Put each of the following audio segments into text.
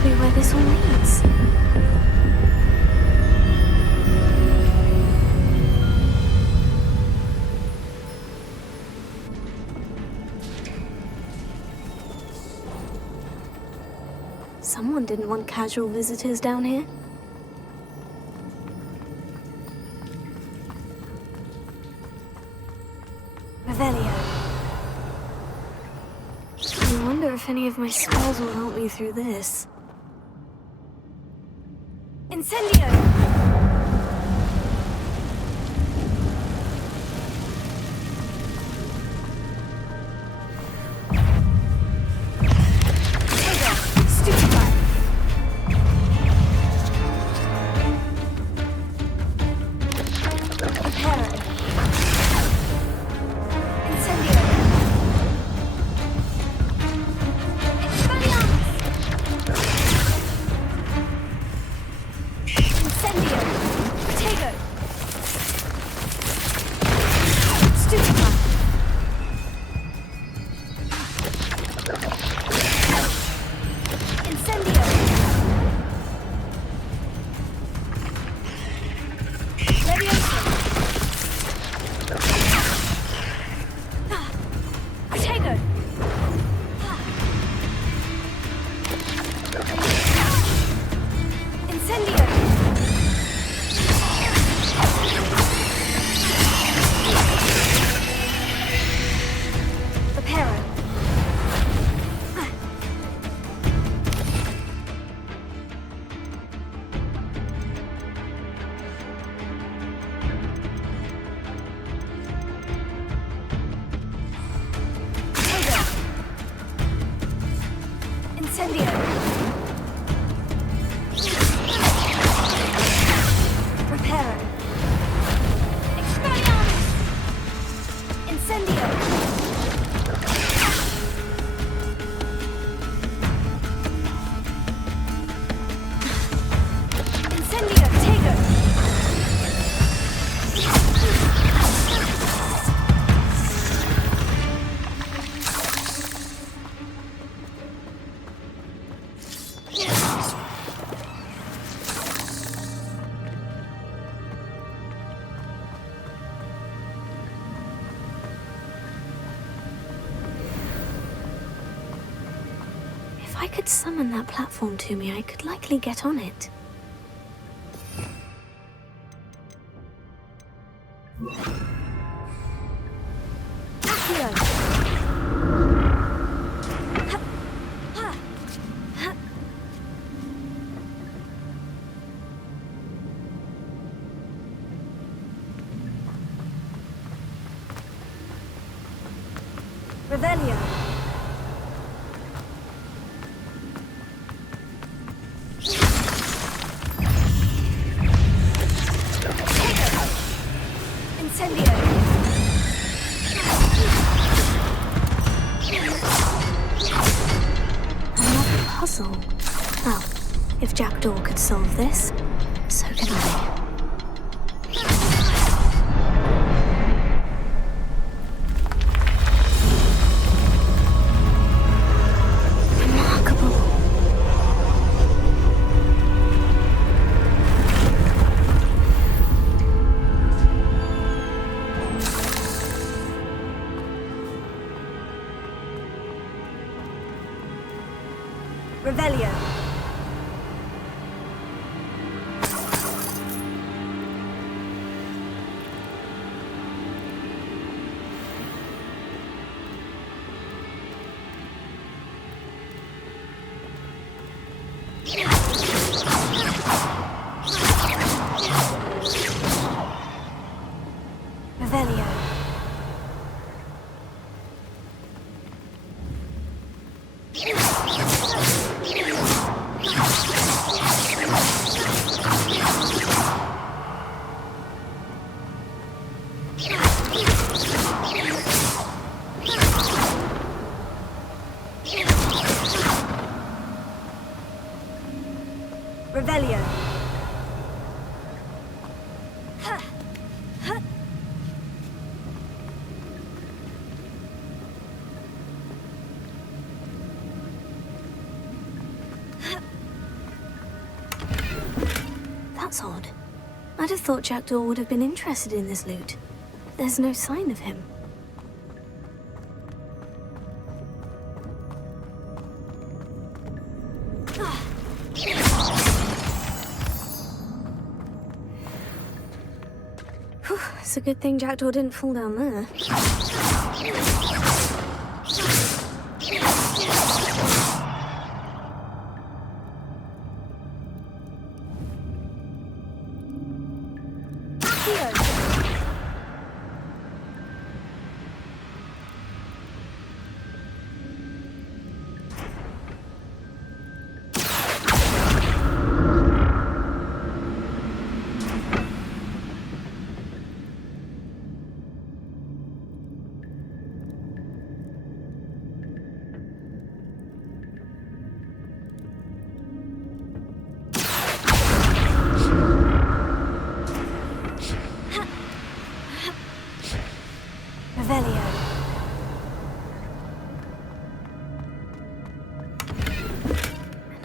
must be where this all leads. Someone didn't want casual visitors down here. Revelio. I wonder if any of my spells will help me through this. Incendio! If I could summon that platform to me, I could likely get on it. Revelio. Incendio. Another puzzle. Well, if Jackdaw could solve this, so can I. Revelio. Revelio. Revelio. That's odd. I'd have thought Jackdaw would have been interested in this loot. There's no sign of him. It's a good thing Jackdaw didn't fall down there.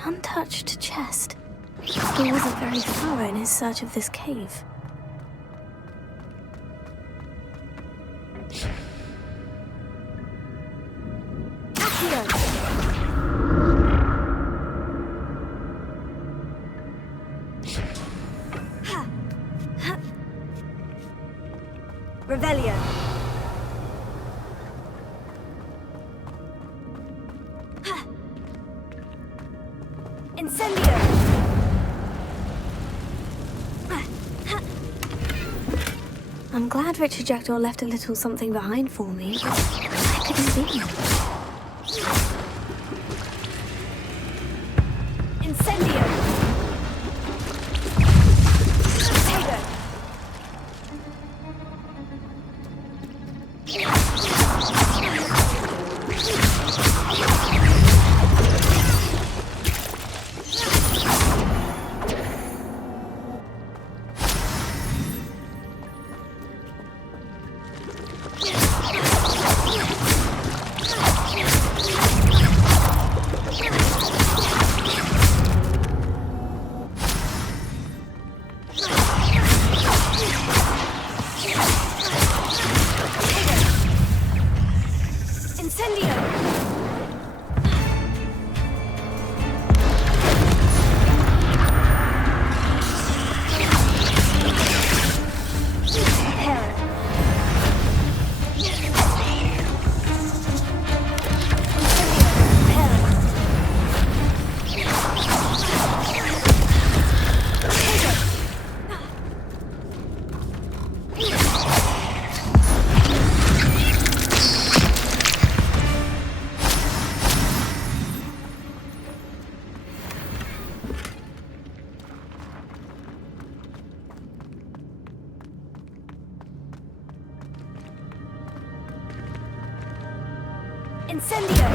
Untouched chest. He wasn't very thorough in his search of this cave. Revelio. Incendio. I'm glad Richard Jackdaw left a little something behind for me. Where could he be? Incendio. Potato. Incendio!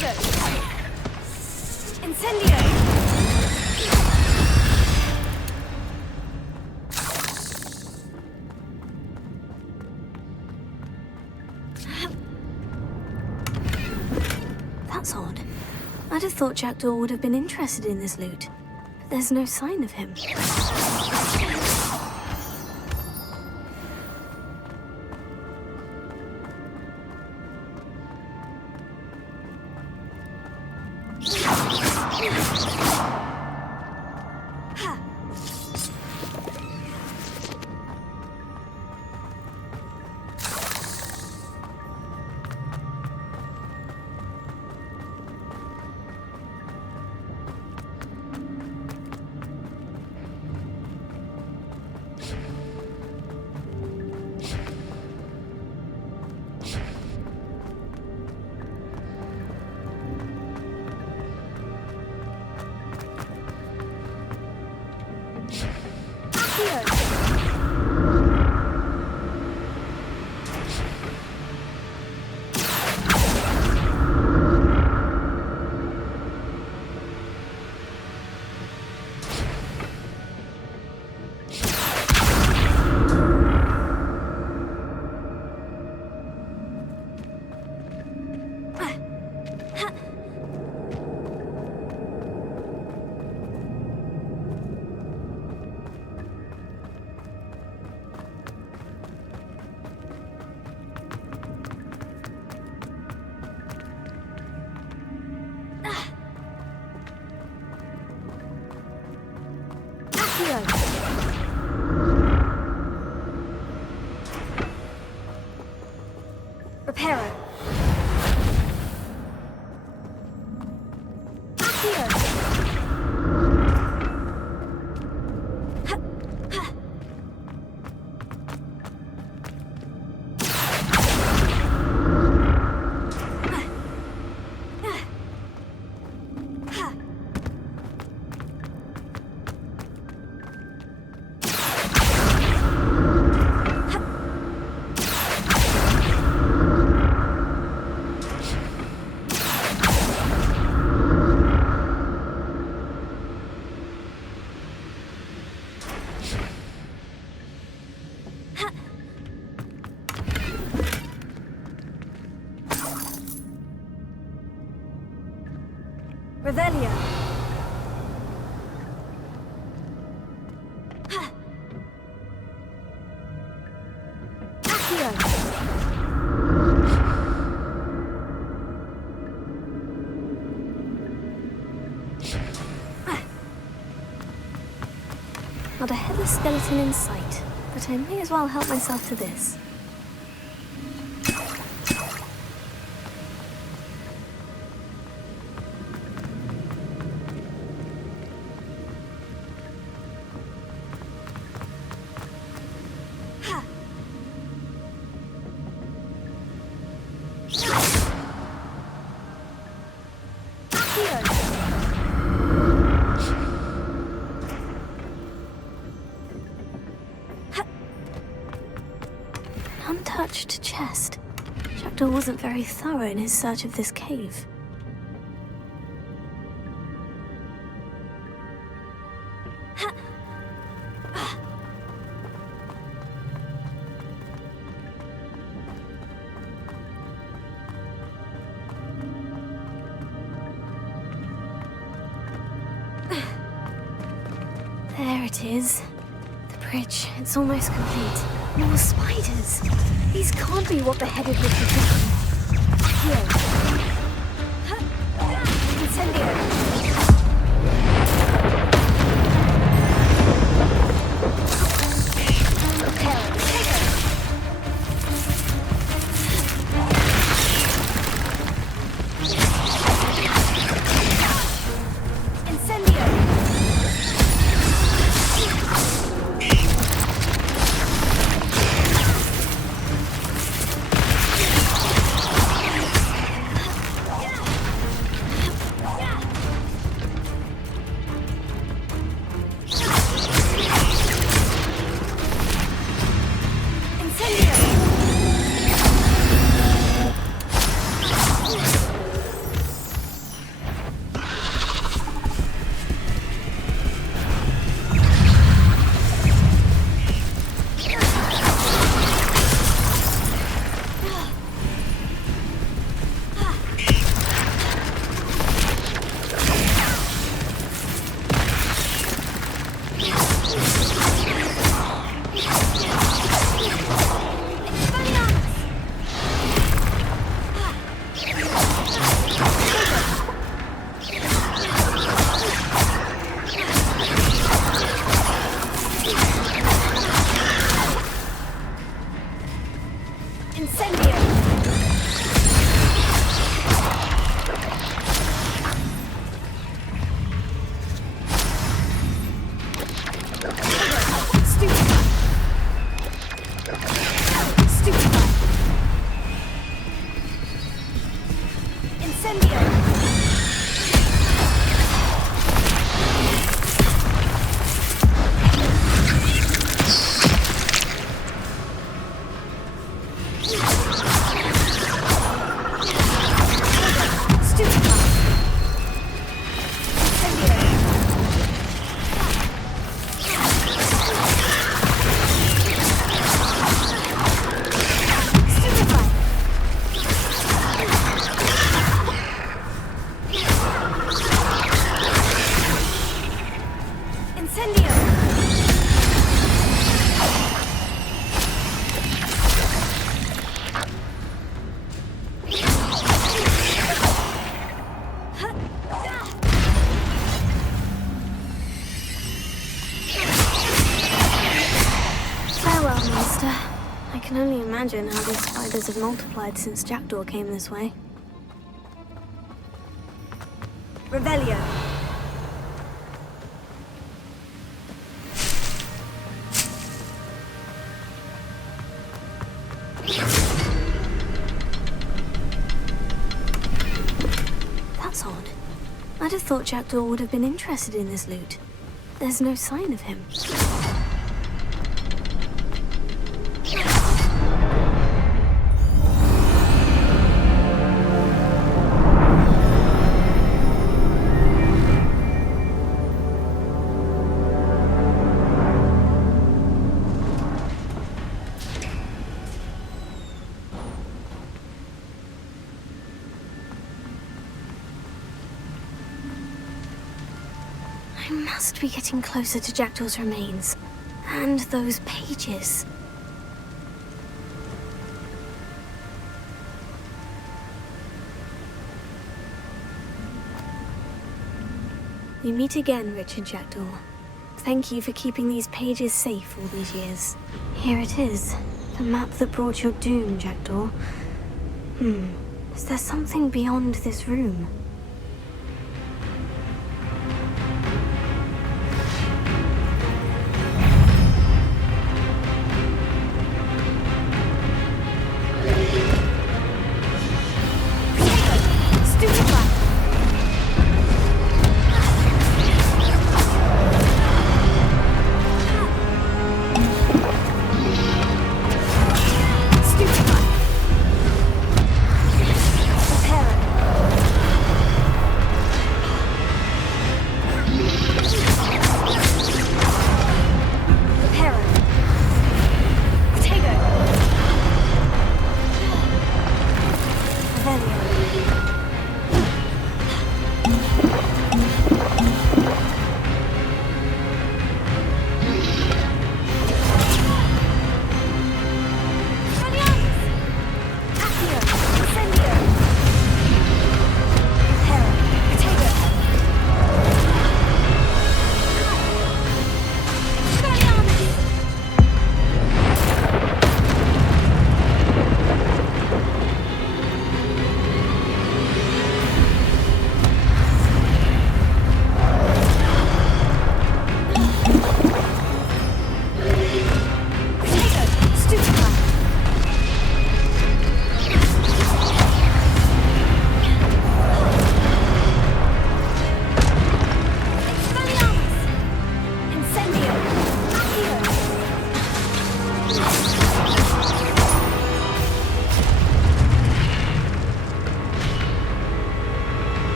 Potato! Incendio! That's odd. I'd have thought Jackdaw would have been interested in this loot, but there's no sign of him. Reparo. Revelio. Accio. Not a headless skeleton in sight, but I may as well help myself to this. Untouched chest. Jackdaw wasn't very thorough in his search of this cave. There it is. The bridge, it's almost complete. More spiders! These can't be what the headed would be doing. Here. Incendio. I can only imagine how these spiders have multiplied since Jackdaw came this way. Revelio. That's odd. I'd have thought Jackdaw would have been interested in this loot. There's no sign of him. I must be getting closer to Jackdaw's remains. And those pages. We meet again, Richard Jackdaw. Thank you for keeping these pages safe all these years. Here it is. The map that brought your doom, Jackdaw. Is there something beyond this room?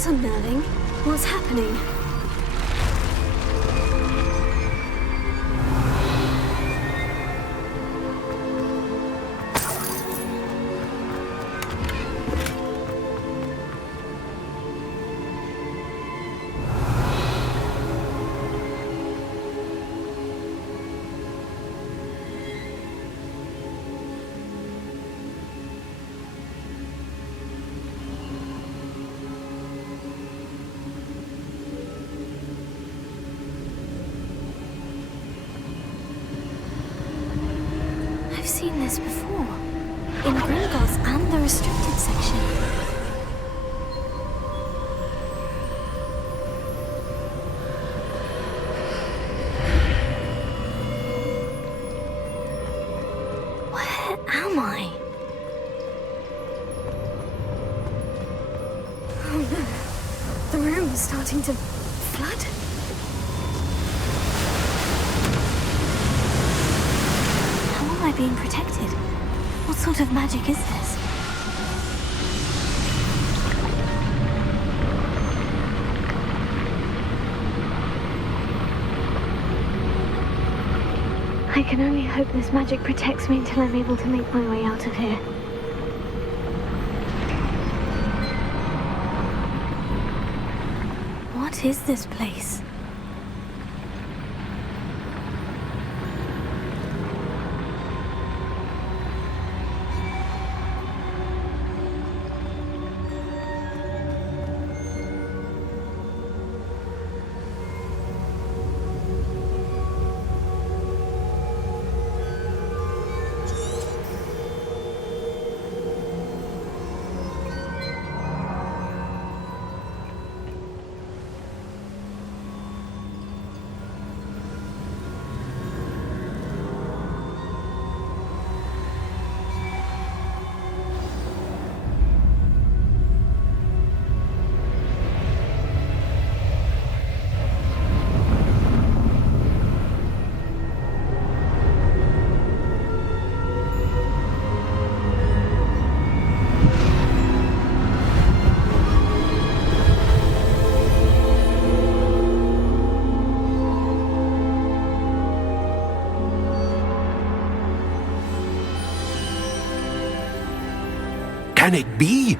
That's unnerving. What's happening? I've seen this before. In Gringotts and the restricted section. Where am I? Oh no. The room is starting to flood. Am I being protected? What sort of magic is this? I can only hope this magic protects me until I'm able to make my way out of here. What is this place? Can it be?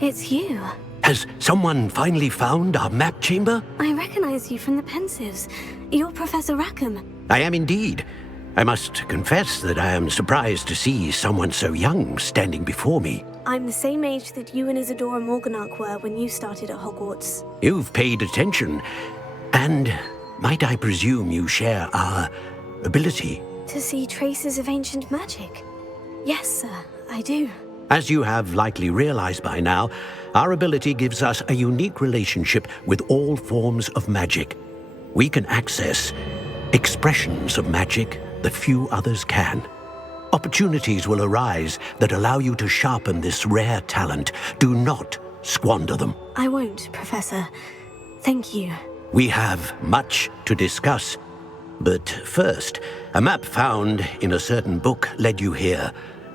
It's you. Has someone finally found our map chamber? I recognize you from the Pensives. You're Professor Rackham. I am indeed. I must confess that I am surprised to see someone so young standing before me. I'm the same age that you and Isadora Morganach were when you started at Hogwarts. You've paid attention, and might I presume you share our ability? To see traces of ancient magic? Yes, sir, I do. As you have likely realized by now, our ability gives us a unique relationship with all forms of magic. We can access expressions of magic that few others can. Opportunities will arise that allow you to sharpen this rare talent. Do not squander them. I won't, Professor. Thank you. We have much to discuss. But first, a map found in a certain book led you here.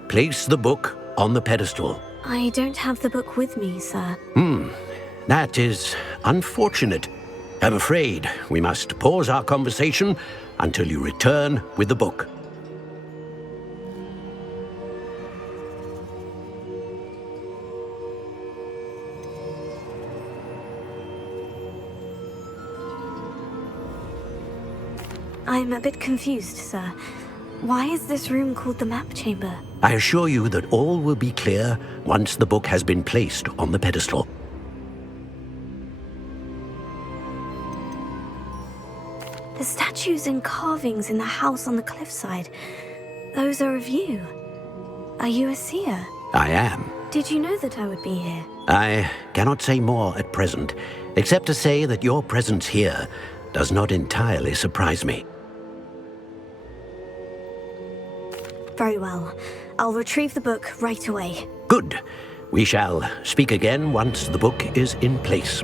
Place the book on the pedestal. I don't have the book with me, sir. That is unfortunate. I'm afraid we must pause our conversation until you return with the book. I'm a bit confused, sir. Why is this room called the map chamber? I assure you that all will be clear once the book has been placed on the pedestal. The statues and carvings in the house on the cliffside, those are of you. Are you a seer? I am. Did you know that I would be here? I cannot say more at present, except to say that your presence here does not entirely surprise me. Very well. I'll retrieve the book right away. Good. We shall speak again once the book is in place.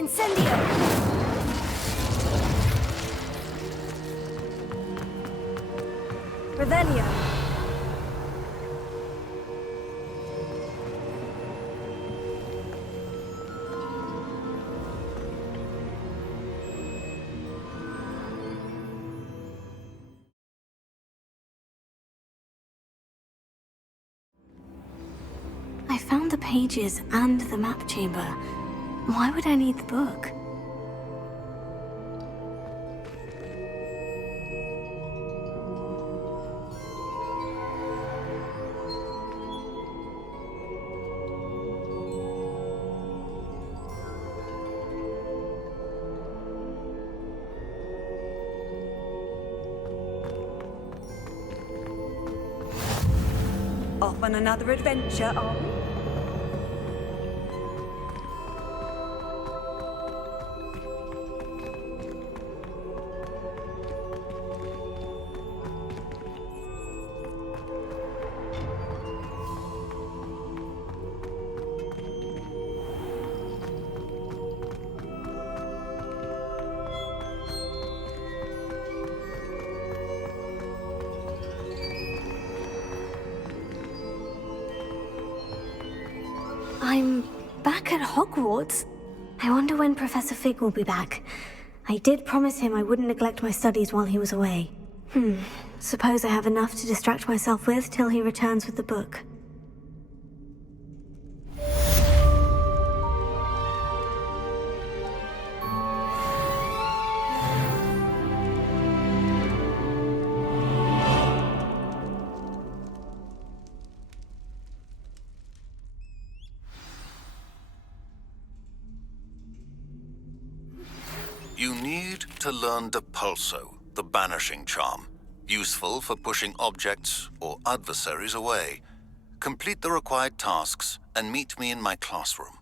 Incendio! Revelio! I found the pages and the map chamber. Why would I need the book? Off on another adventure, are we? I'm back at Hogwarts. I wonder when Professor Fig will be back. I did promise him I wouldn't neglect my studies while he was away. Suppose I have enough to distract myself with till he returns with the book. You need to learn Depulso, the banishing charm, useful for pushing objects or adversaries away. Complete the required tasks and meet me in my classroom.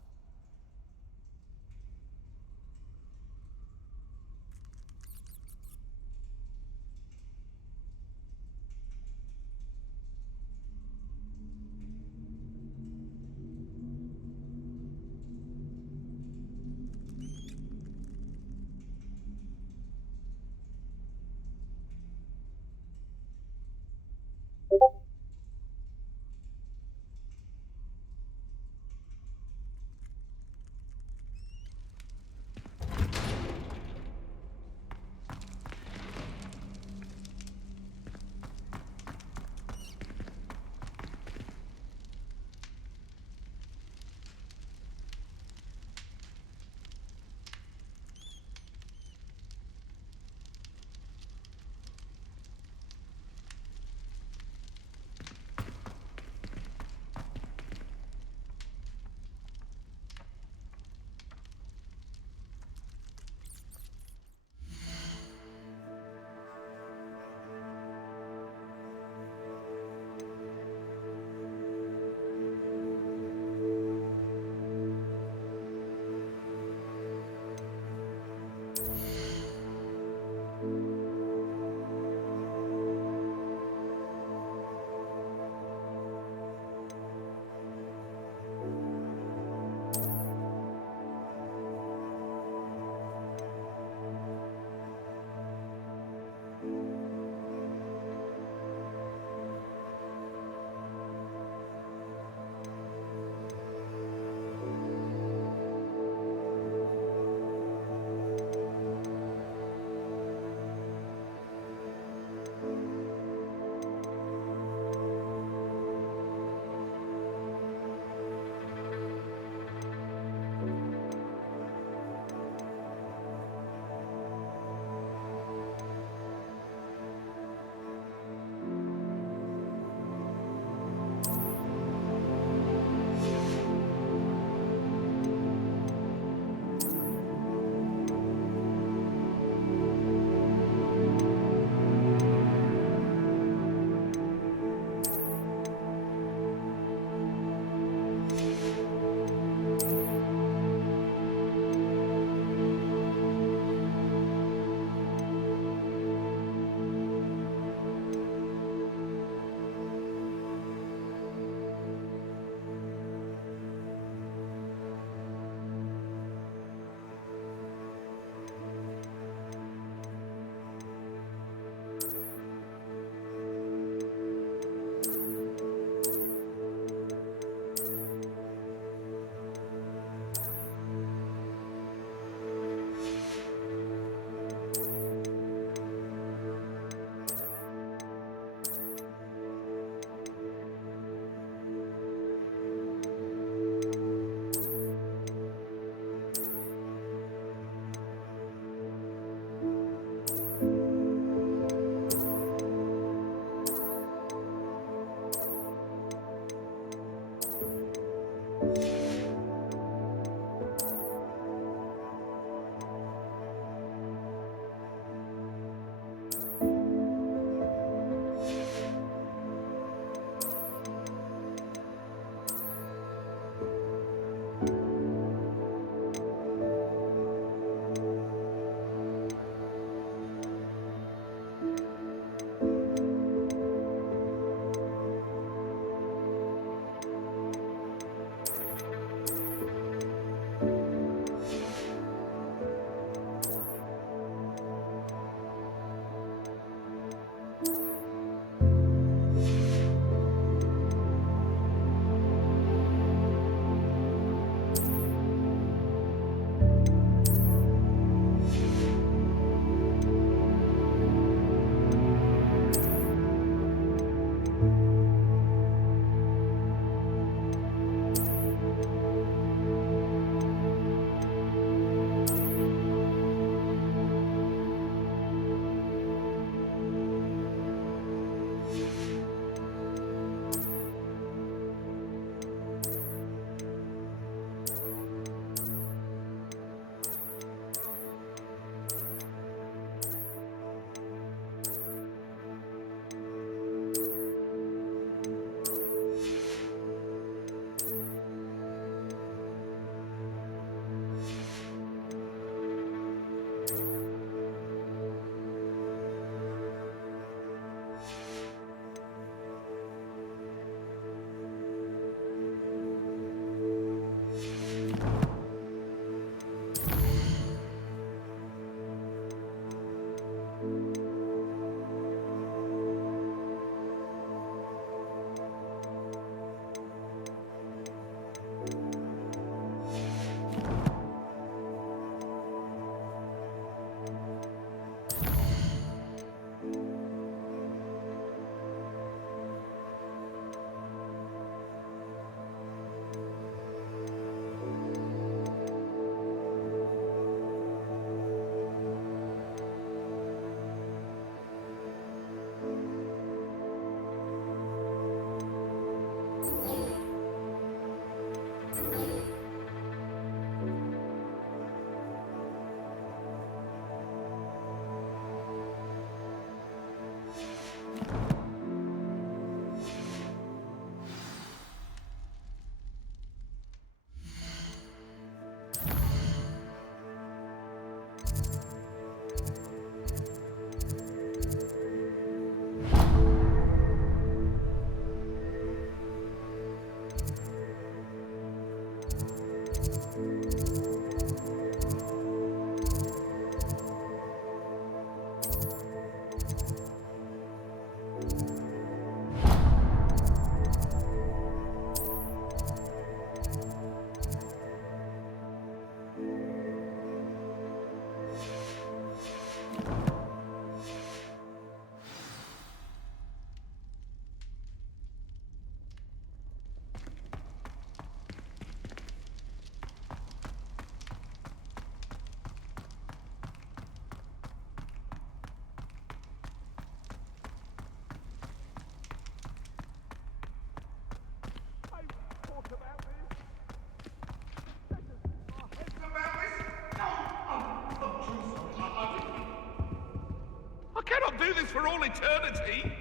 I cannot do this for all eternity.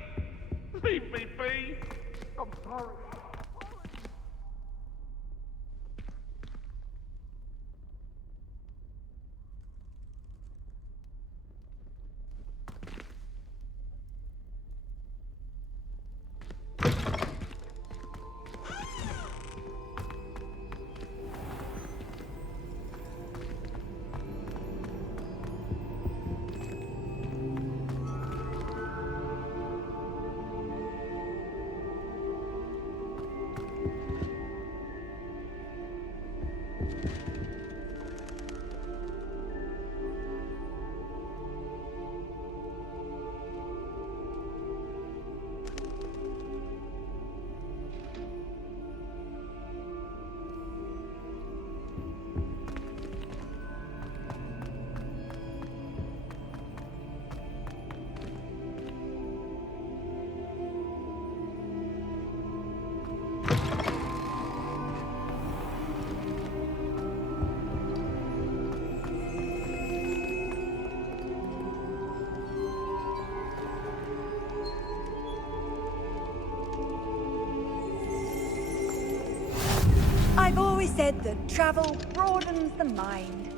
Leave me be. I'm sorry. I've always said that travel broadens the mind.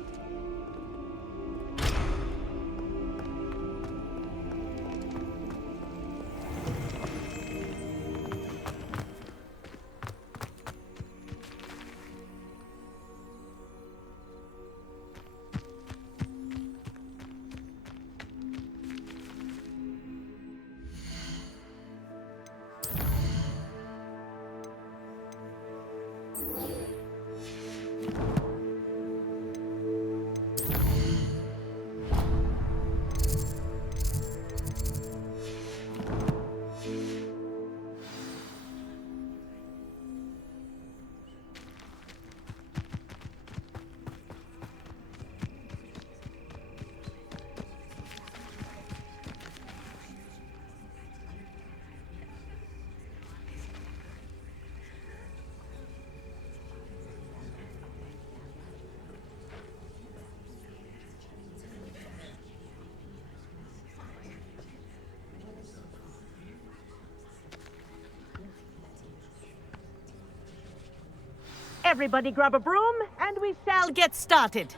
Everybody grab a broom, and we shall get started.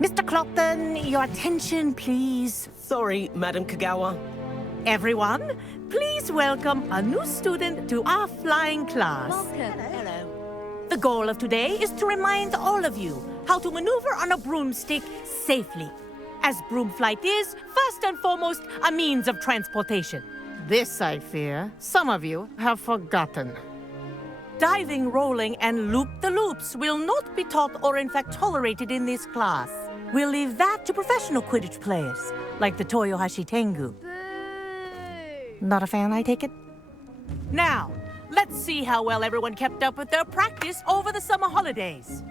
Mr. Clopton, your attention, please. Sorry, Madam Kagawa. Everyone, please welcome a new student to our flying class. Hello. The goal of today is to remind all of you how to maneuver on a broomstick safely, as broom flight is, first and foremost, a means of transportation. This, I fear, some of you have forgotten. Diving, rolling, and loop-the-loops will not be taught or in fact tolerated in this class. We'll leave that to professional Quidditch players, like the Toyohashi Tengu. Not a fan, I take it? Now, let's see how well everyone kept up with their practice over the summer holidays.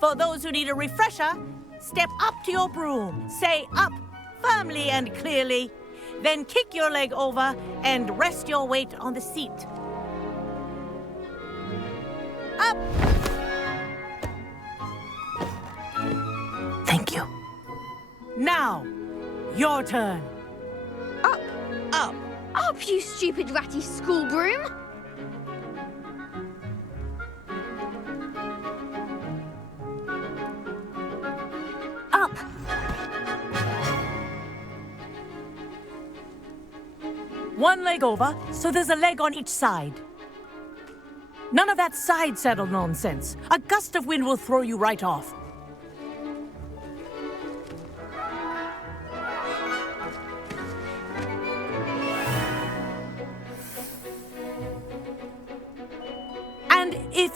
For those who need a refresher, step up to your broom, say up firmly and clearly, then kick your leg over and rest your weight on the seat. Up! Thank you. Now, your turn. Up! Up! Up, you stupid ratty school broom! Up! One leg over, so there's a leg on each side. None of that side saddle nonsense. A gust of wind will throw you right off.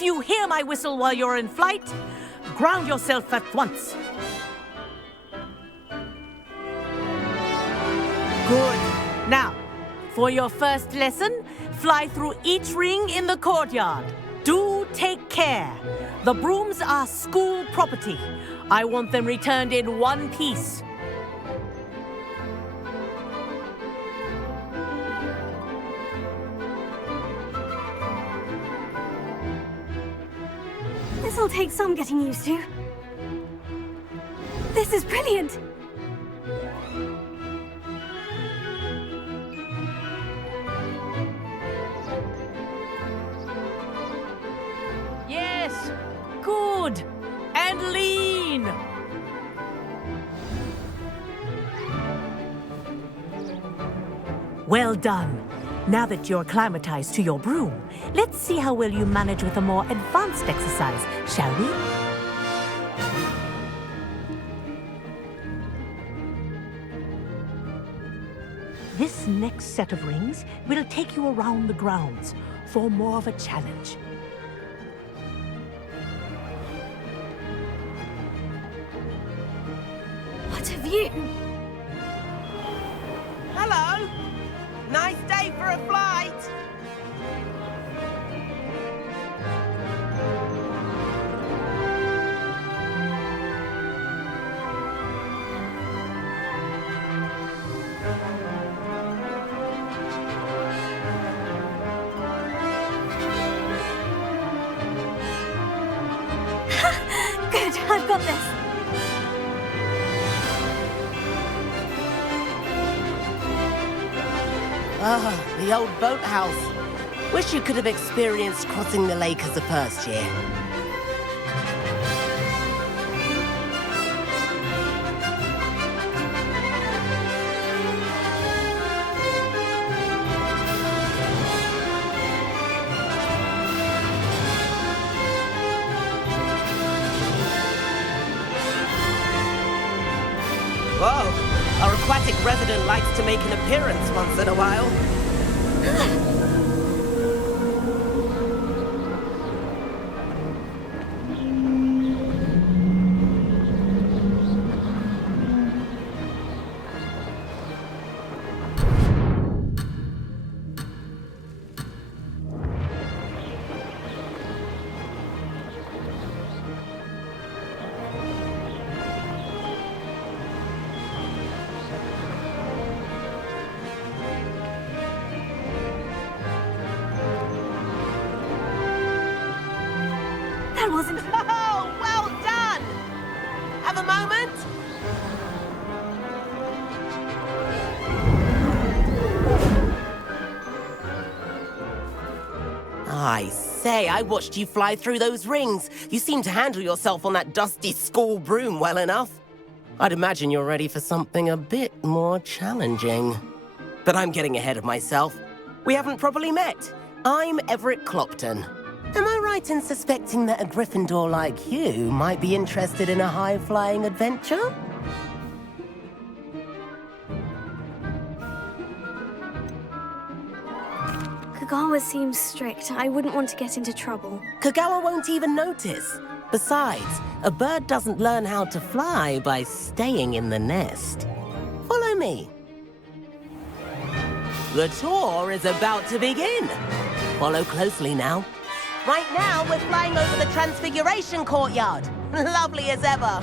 you hear my whistle while you're in flight, ground yourself at once. Good. Now, for your first lesson, fly through each ring in the courtyard. Do take care. The brooms are school property. I want them returned in one piece. This'll take some getting used to. This is brilliant! Yes, good. And lean. Well done. Now that you're acclimatized to your broom, let's see how well you manage with a more advanced exercise, shall we? This next set of rings will take you around the grounds for more of a challenge. What a view! Hello. Nice day for a flight. Good, I've got this. Ah, the old boathouse. Wish you could have experienced crossing the lake as a first year. Whoa, our aquatic resident likes to make an appearance once in a while. That wasn't... Oh, well done! Have a moment? I say, I watched you fly through those rings. You seem to handle yourself on that dusty school broom well enough. I'd imagine you're ready for something a bit more challenging. But I'm getting ahead of myself. We haven't properly met. I'm Everett Clopton. Am I right in suspecting that a Gryffindor like you might be interested in a high-flying adventure? Kagawa seems strict. I wouldn't want to get into trouble. Kagawa won't even notice. Besides, a bird doesn't learn how to fly by staying in the nest. Follow me. The tour is about to begin. Follow closely now. Right now, we're flying over the Transfiguration Courtyard. Lovely as ever.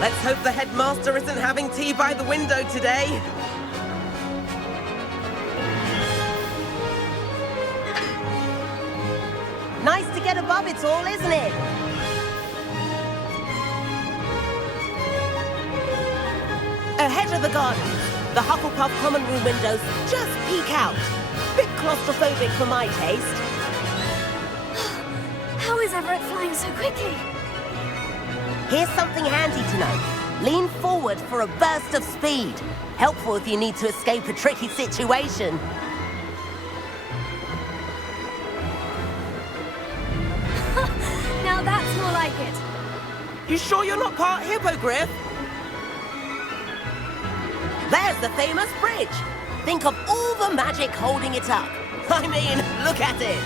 Let's hope the headmaster isn't having tea by the window today. Nice to get above it all, isn't it? Ahead of the garden, the Hufflepuff common room windows just peek out. Bit claustrophobic for my taste. How is Everett flying so quickly? Here's something handy to know. Lean forward for a burst of speed. Helpful if you need to escape a tricky situation. Now that's more like it. You sure you're not part hippogriff? There's the famous bridge. Think of all the magic holding it up. I mean, look at it.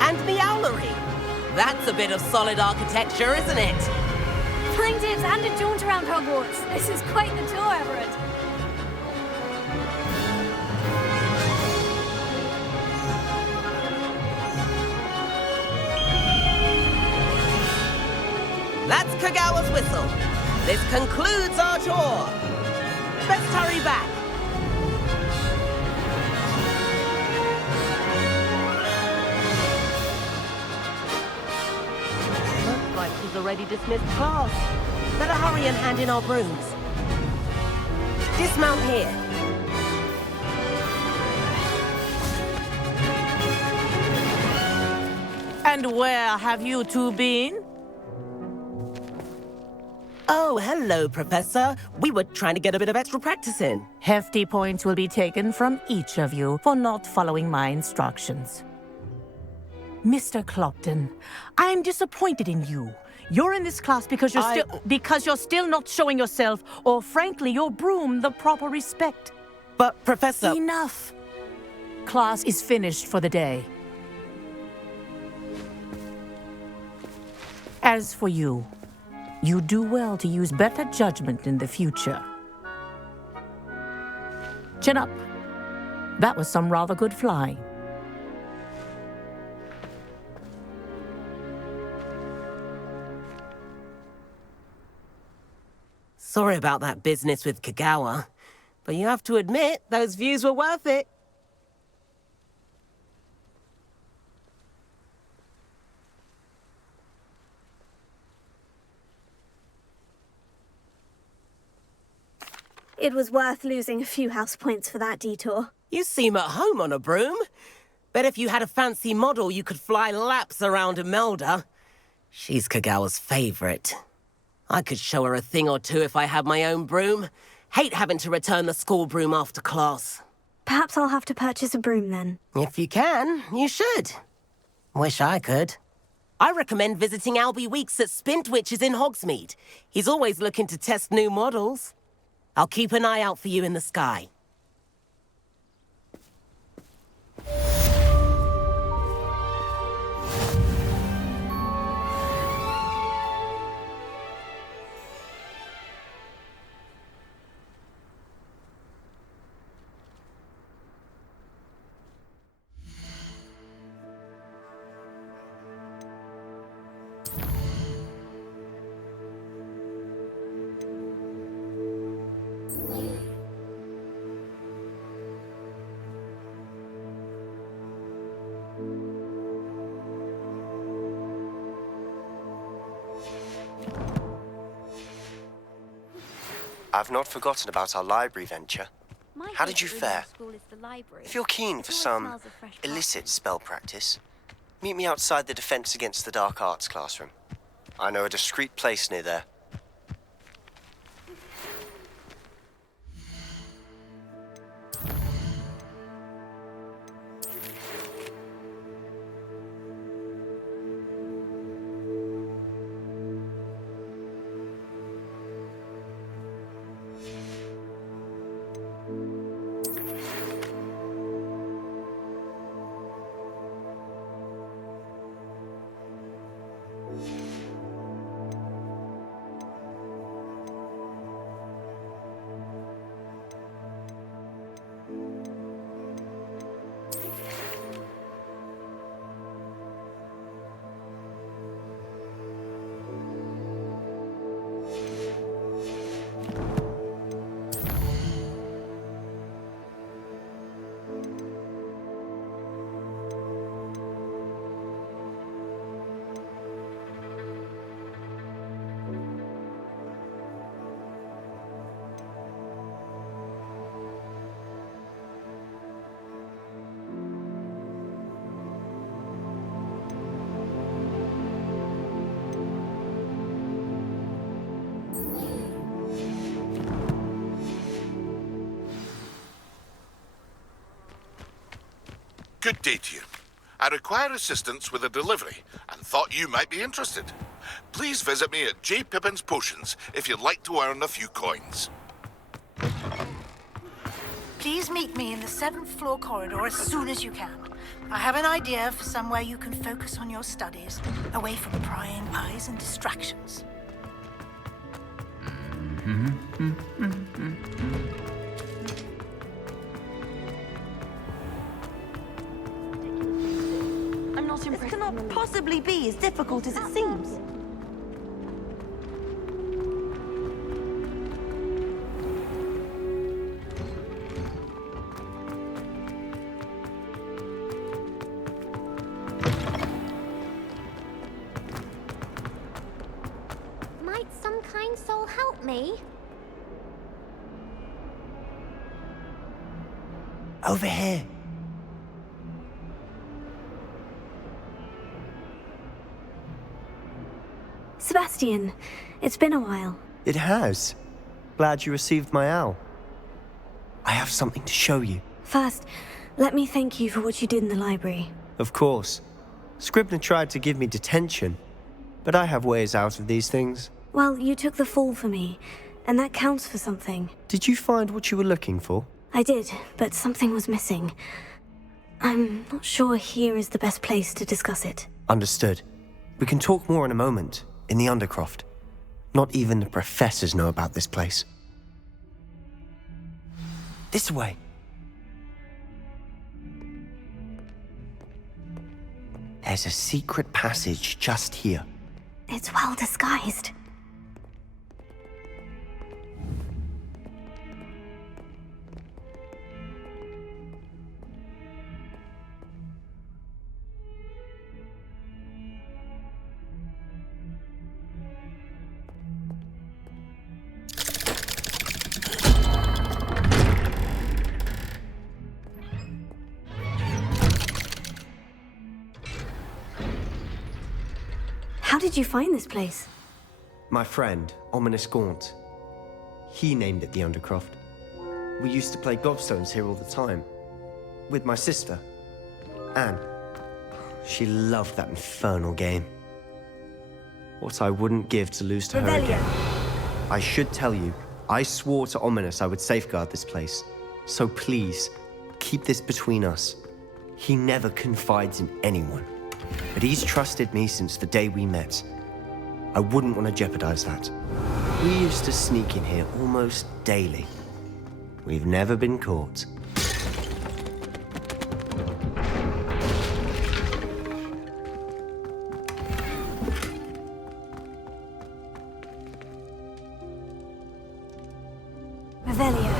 And the owlery. That's a bit of solid architecture, isn't it? Flying dibs and a jaunt around Hogwarts. This is quite the tour, Everett. That's Kagawa's whistle. This concludes our tour. Let's hurry back. Looks like she's already dismissed class. Better hurry and hand in our brooms. Dismount here. And where have you two been? Oh, hello, Professor. We were trying to get a bit of extra practice in. Hefty points will be taken from each of you for not following my instructions. Mr. Clopton, I'm disappointed in you. You're in this class because you're still not showing yourself, or frankly, your broom the proper respect. But, Professor... Enough. Class is finished for the day. As for you, you do well to use better judgment in the future. Chin up. That was some rather good flying. Sorry about that business with Kagawa, but you have to admit, those views were worth it. It was worth losing a few house points for that detour. You seem at home on a broom. Bet if you had a fancy model, you could fly laps around Imelda. She's Kagawa's favorite. I could show her a thing or two if I had my own broom. Hate having to return the school broom after class. Perhaps I'll have to purchase a broom then. If you can, you should. Wish I could. I recommend visiting Albie Weeks at Spintwitches in Hogsmeade. He's always looking to test new models. I'll keep an eye out for you in the sky. I've not forgotten about our library venture. How did you fare? If you're keen for some illicit spell practice, meet me outside the Defense Against the Dark Arts classroom. I know a discreet place near there. Good day to you. I require assistance with a delivery and thought you might be interested. Please visit me at J. Pippin's Potions if you'd like to earn a few coins. Please meet me in the 7th floor corridor as soon as you can. I have an idea for somewhere you can focus on your studies, away from prying eyes and distractions. I'm not impressed. This cannot possibly be as difficult as it seems. Might some kind soul help me? Over here. Sebastian, it's been a while. It has. Glad you received my owl. I have something to show you. First, let me thank you for what you did in the library. Of course. Scribner tried to give me detention, but I have ways out of these things. Well, you took the fall for me, and that counts for something. Did you find what you were looking for? I did, but something was missing. I'm not sure here is the best place to discuss it. Understood. We can talk more in a moment, in the Undercroft. Not even the professors know about this place. This way. There's a secret passage just here. It's well disguised. How did you find this place? My friend, Ominous Gaunt. He named it the Undercroft. We used to play gobstones here all the time. With my sister, Anne. She loved that infernal game. What I wouldn't give to lose to her again. I should tell you, I swore to Ominous I would safeguard this place. So please, keep this between us. He never confides in anyone. But he's trusted me since the day we met. I wouldn't want to jeopardize that. We used to sneak in here almost daily. We've never been caught. Revelio.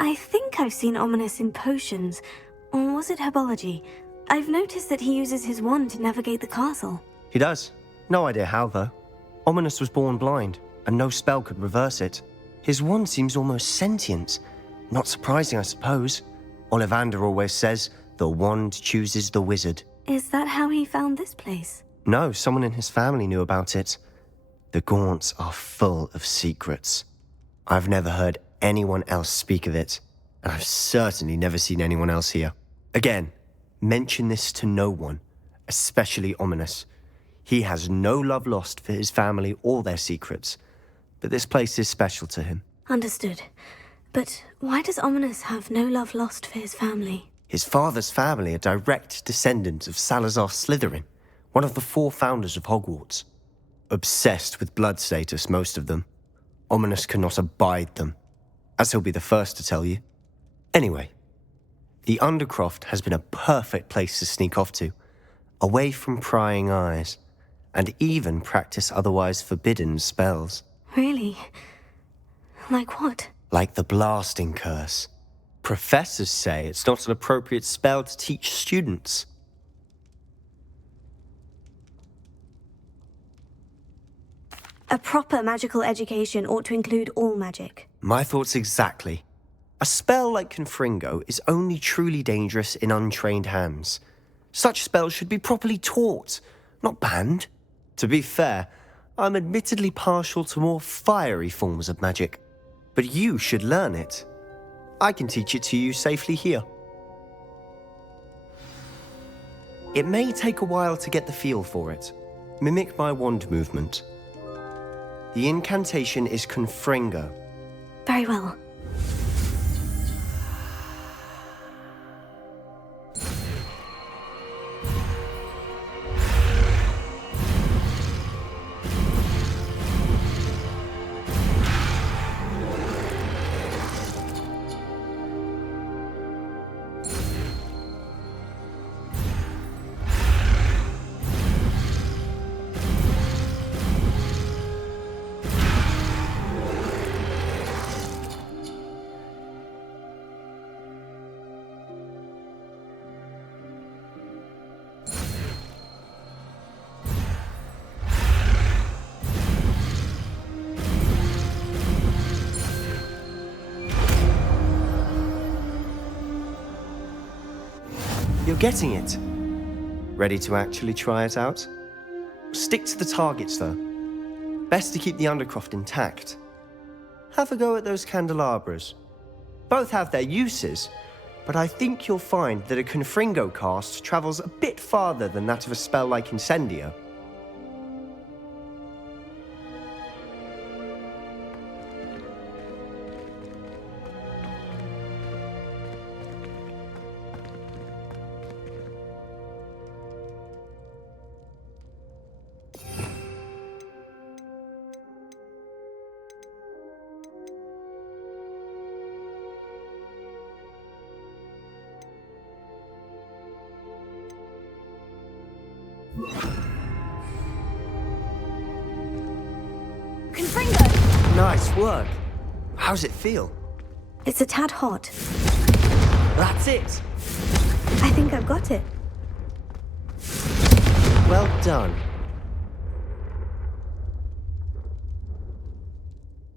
I think I've seen Ominous in potions, or was it herbology? I've noticed that he uses his wand to navigate the castle. He does. No idea how, though. Ominous was born blind, and no spell could reverse it. His wand seems almost sentient. Not surprising, I suppose. Ollivander always says, the wand chooses the wizard. Is that how he found this place? No, someone in his family knew about it. The Gaunts are full of secrets. I've never heard anyone else speak of it, and I've certainly never seen anyone else here. Again, mention this to no one, especially Ominous. He has no love lost for his family or their secrets, but this place is special to him. Understood. But why does Ominous have no love lost for his family? His father's family are direct descendants of Salazar Slytherin, one of the 4 founders of Hogwarts. Obsessed with blood status, most of them. Ominous cannot abide them, as he'll be the first to tell you. Anyway, the Undercroft has been a perfect place to sneak off to, away from prying eyes, and even practice otherwise forbidden spells. Really? Like what? Like the blasting curse. Professors say it's not an appropriate spell to teach students. A proper magical education ought to include all magic. My thoughts exactly. A spell like Confringo is only truly dangerous in untrained hands. Such spells should be properly taught, not banned. To be fair, I'm admittedly partial to more fiery forms of magic. But you should learn it. I can teach it to you safely here. It may take a while to get the feel for it. Mimic my wand movement. The incantation is Confringo. Very well. You're getting it. Ready to actually try it out? Stick to the targets, though. Best to keep the undercroft intact. Have a go at those candelabras. Both have their uses, but I think you'll find that a Confringo cast travels a bit farther than that of a spell like Incendio. Confringo! Nice work. How's it feel? It's a tad hot. That's it. I think I've got it. Well done.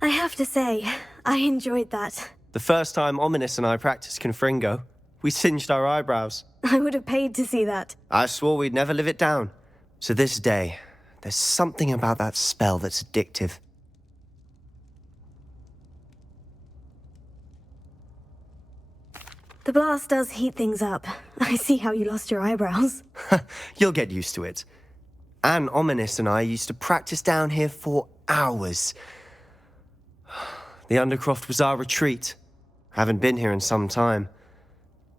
I have to say, I enjoyed that. The first time Ominous and I practiced Confringo, we singed our eyebrows. I would have paid to see that. I swore we'd never live it down. To this day, there's something about that spell that's addictive. The blast does heat things up. I see how you lost your eyebrows. You'll get used to it. Anne, Ominous and I used to practice down here for hours. The Undercroft was our retreat. Haven't been here in some time.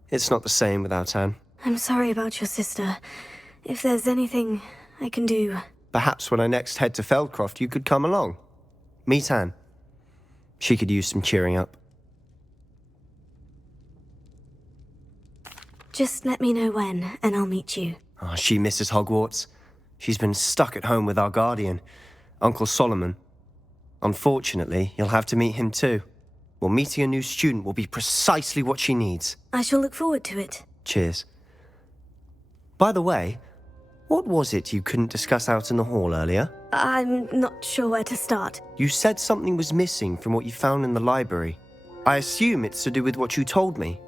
It's not the same without Anne. I'm sorry about your sister. If there's anything I can do... Perhaps when I next head to Feldcroft, you could come along. Meet Anne. She could use some cheering up. Just let me know when, and I'll meet you. Oh, she misses Hogwarts. She's been stuck at home with our guardian, Uncle Solomon. Unfortunately, you'll have to meet him too. Well, meeting a new student will be precisely what she needs. I shall look forward to it. Cheers. By the way, what was it you couldn't discuss out in the hall earlier? I'm not sure where to start. You said something was missing from what you found in the library. I assume it's to do with what you told me.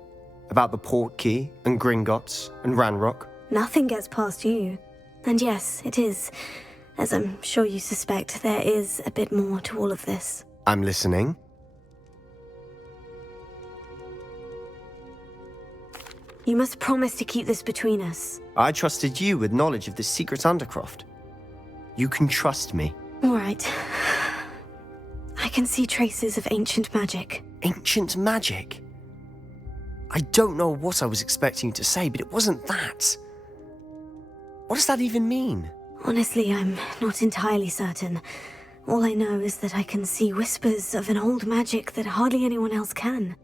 About the Portkey, and Gringotts, and Ranrock. Nothing gets past you. And yes, it is. As I'm sure you suspect, there is a bit more to all of this. I'm listening. You must promise to keep this between us. I trusted you with knowledge of this secret Undercroft. You can trust me. All right. I can see traces of ancient magic. Ancient magic? I don't know what I was expecting you to say, but it wasn't that. What does that even mean? Honestly, I'm not entirely certain. All I know is that I can see whispers of an old magic that hardly anyone else can.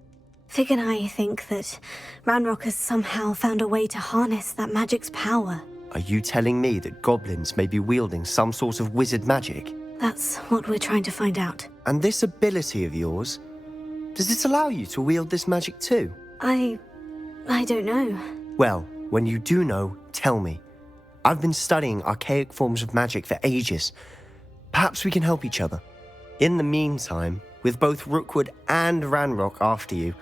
Fig and I think that Ranrock has somehow found a way to harness that magic's power. Are you telling me that goblins may be wielding some sort of wizard magic? That's what we're trying to find out. And this ability of yours, does it allow you to wield this magic too? I don't know. Well, when you do know, tell me. I've been studying archaic forms of magic for ages. Perhaps we can help each other. In the meantime, with both Rookwood and Ranrock after you,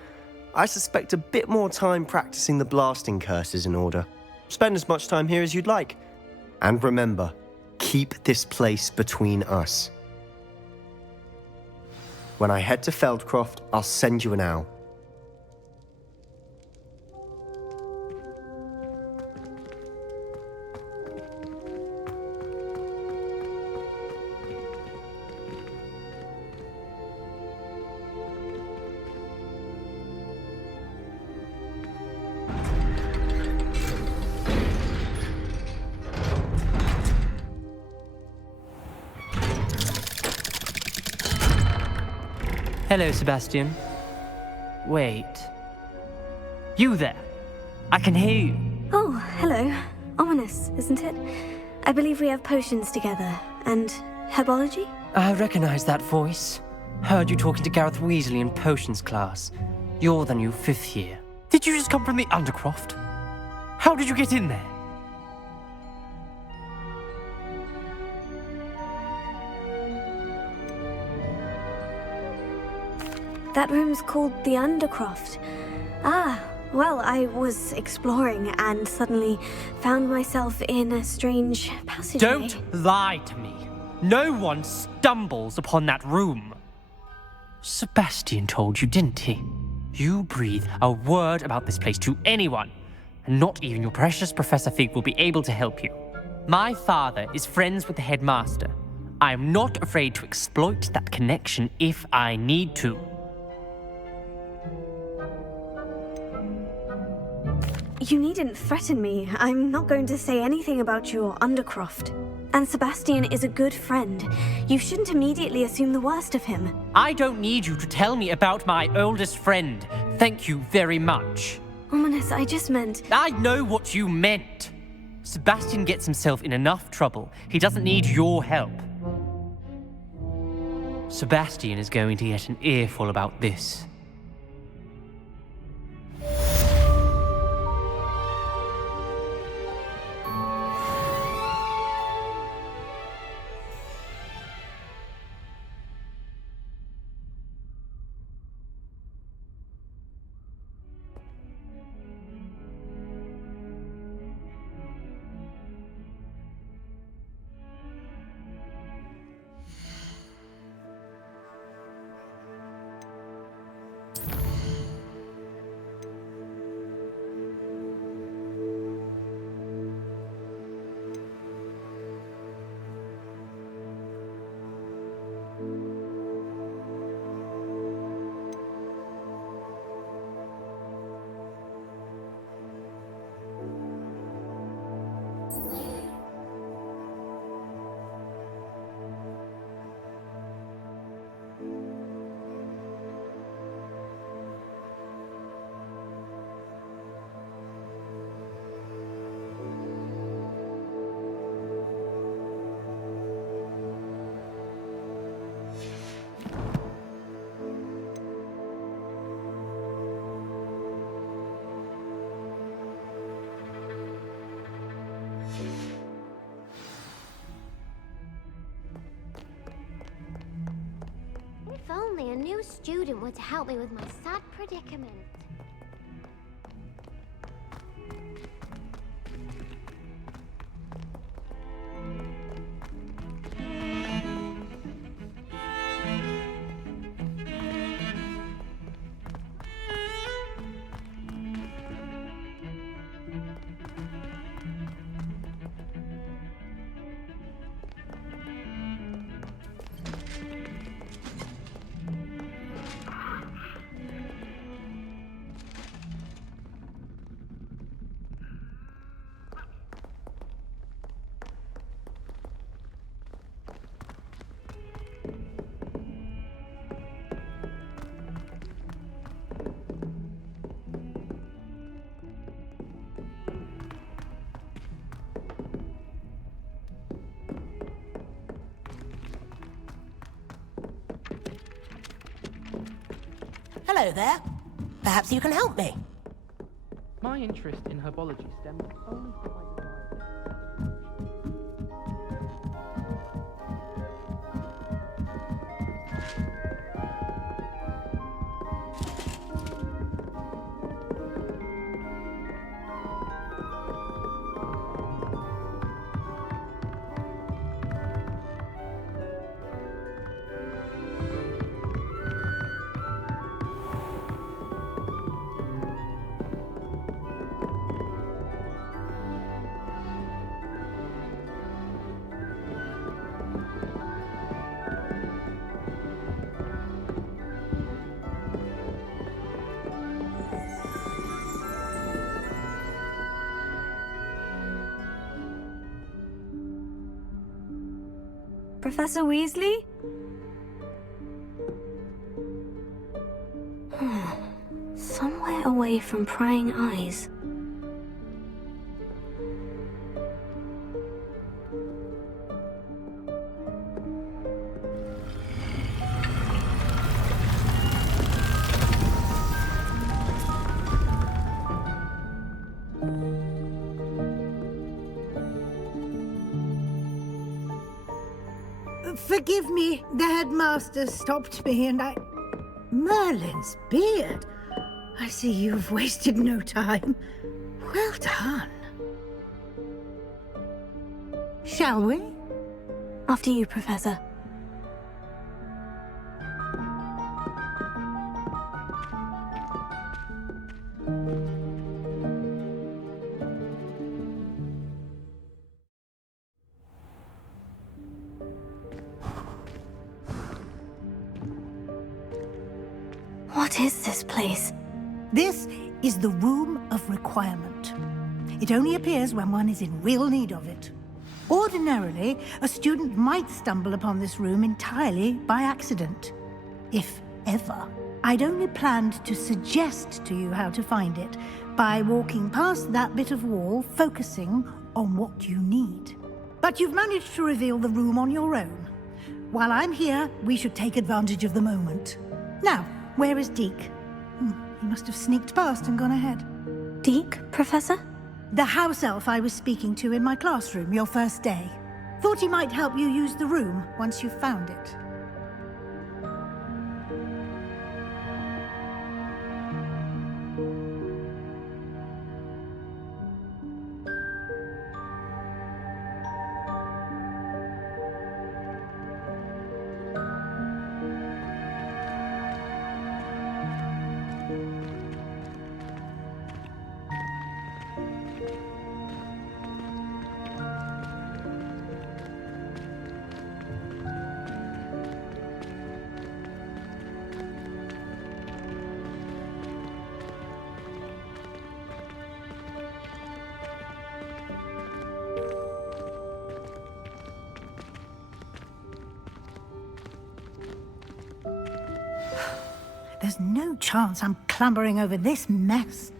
I suspect a bit more time practicing the blasting curse is in order. Spend as much time here as you'd like. And remember, keep this place between us. When I head to Feldcroft, I'll send you an owl. Hello, Sebastian. Wait. You there? I can hear you. Oh, hello. Ominous, isn't it? I believe we have potions together. And herbology? I recognize that voice. Heard you talking to Gareth Weasley in potions class. You're the new 5th year. Did you just come from the Undercroft? How did you get in there? That room's called the Undercroft. Ah, well, I was exploring and suddenly found myself in a strange passageway. Don't lie to me. No one stumbles upon that room. Sebastian told you, didn't he? You breathe a word about this place to anyone, and not even your precious Professor Fig will be able to help you. My father is friends with the headmaster. I am not afraid to exploit that connection if I need to. You needn't threaten me. I'm not going to say anything about your Undercroft. And Sebastian is a good friend. You shouldn't immediately assume the worst of him. I don't need you to tell me about my oldest friend. Thank you very much. Ominous, I just meant... I know what you meant. Sebastian gets himself in enough trouble. He doesn't need your help. Sebastian is going to get an earful about this. If only a new student were to help me with my sad predicament. Hello there. Perhaps you can help me. My interest in herbology stems only from my desire. Professor Weasley? Somewhere away from prying eyes. Forgive me, the headmaster stopped me and I... Merlin's beard. I see you've wasted no time. Well done. Shall we? After you, Professor. What is this place? This is the Room of Requirement. It only appears when one is in real need of it. Ordinarily, a student might stumble upon this room entirely by accident. If ever. I'd only planned to suggest to you how to find it by walking past that bit of wall, focusing on what you need. But you've managed to reveal the room on your own. While I'm here, we should take advantage of the moment. Now, where is Deke? He must have sneaked past and gone ahead. Deke, Professor? The house elf I was speaking to in my classroom your first day. Thought he might help you use the room once you found it. There's no chance I'm clambering over this mess.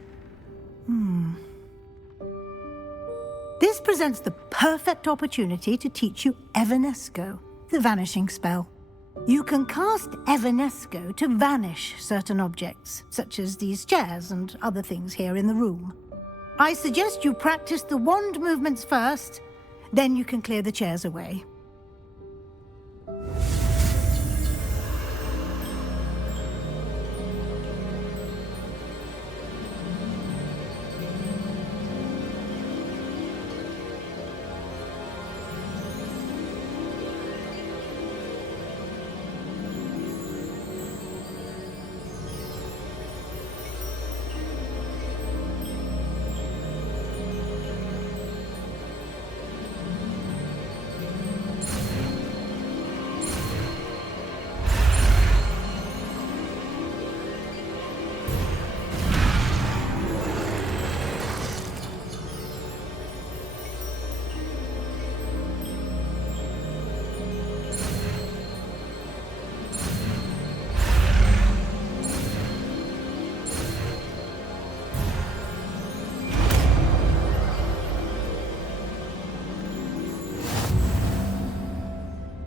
This presents the perfect opportunity to teach you Evanesco, the vanishing spell. You can cast Evanesco to vanish certain objects, such as these chairs and other things here in the room. I suggest you practice the wand movements first, then you can clear the chairs away.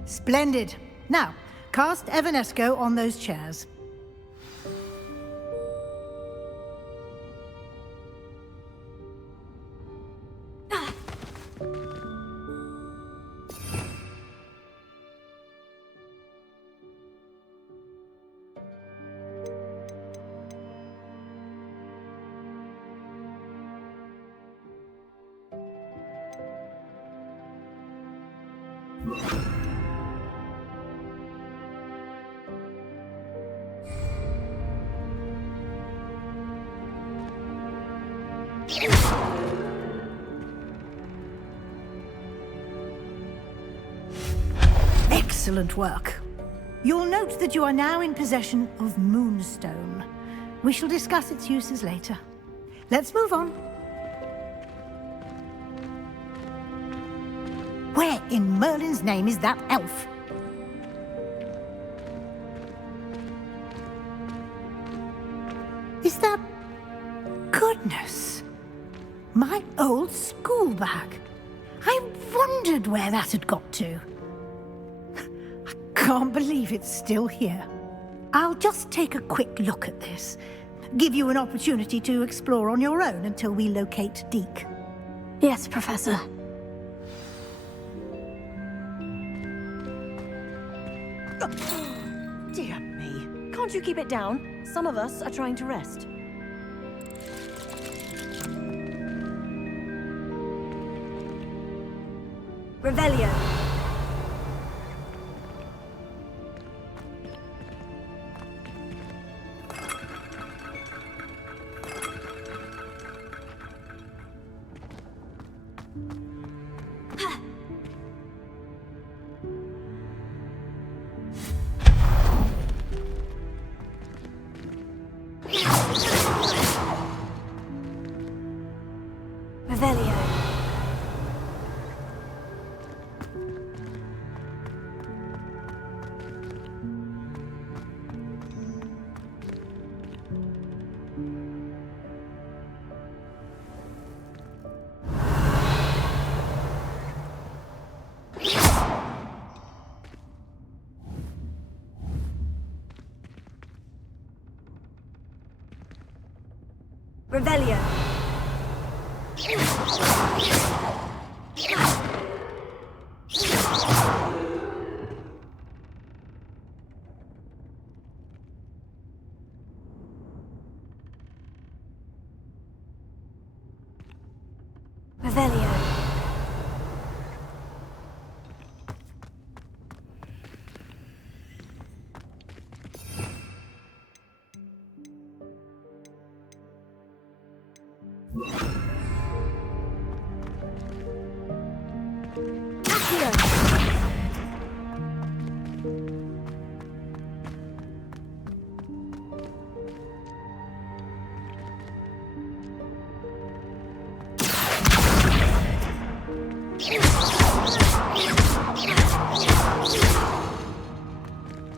Splendid. Now, cast Evanesco on those chairs. Excellent work. You'll note that you are now in possession of Moonstone. We shall discuss its uses later. Let's move on. Where in Merlin's name is that elf? Is that... Goodness! My old school bag. I wondered where that had got to. I can't believe it's still here. I'll just take a quick look at this. Give you an opportunity to explore on your own until we locate Deke. Yes, Professor. Dear me. Can't you keep it down? Some of us are trying to rest. Revelio. Revelio. Revelio. Revelio.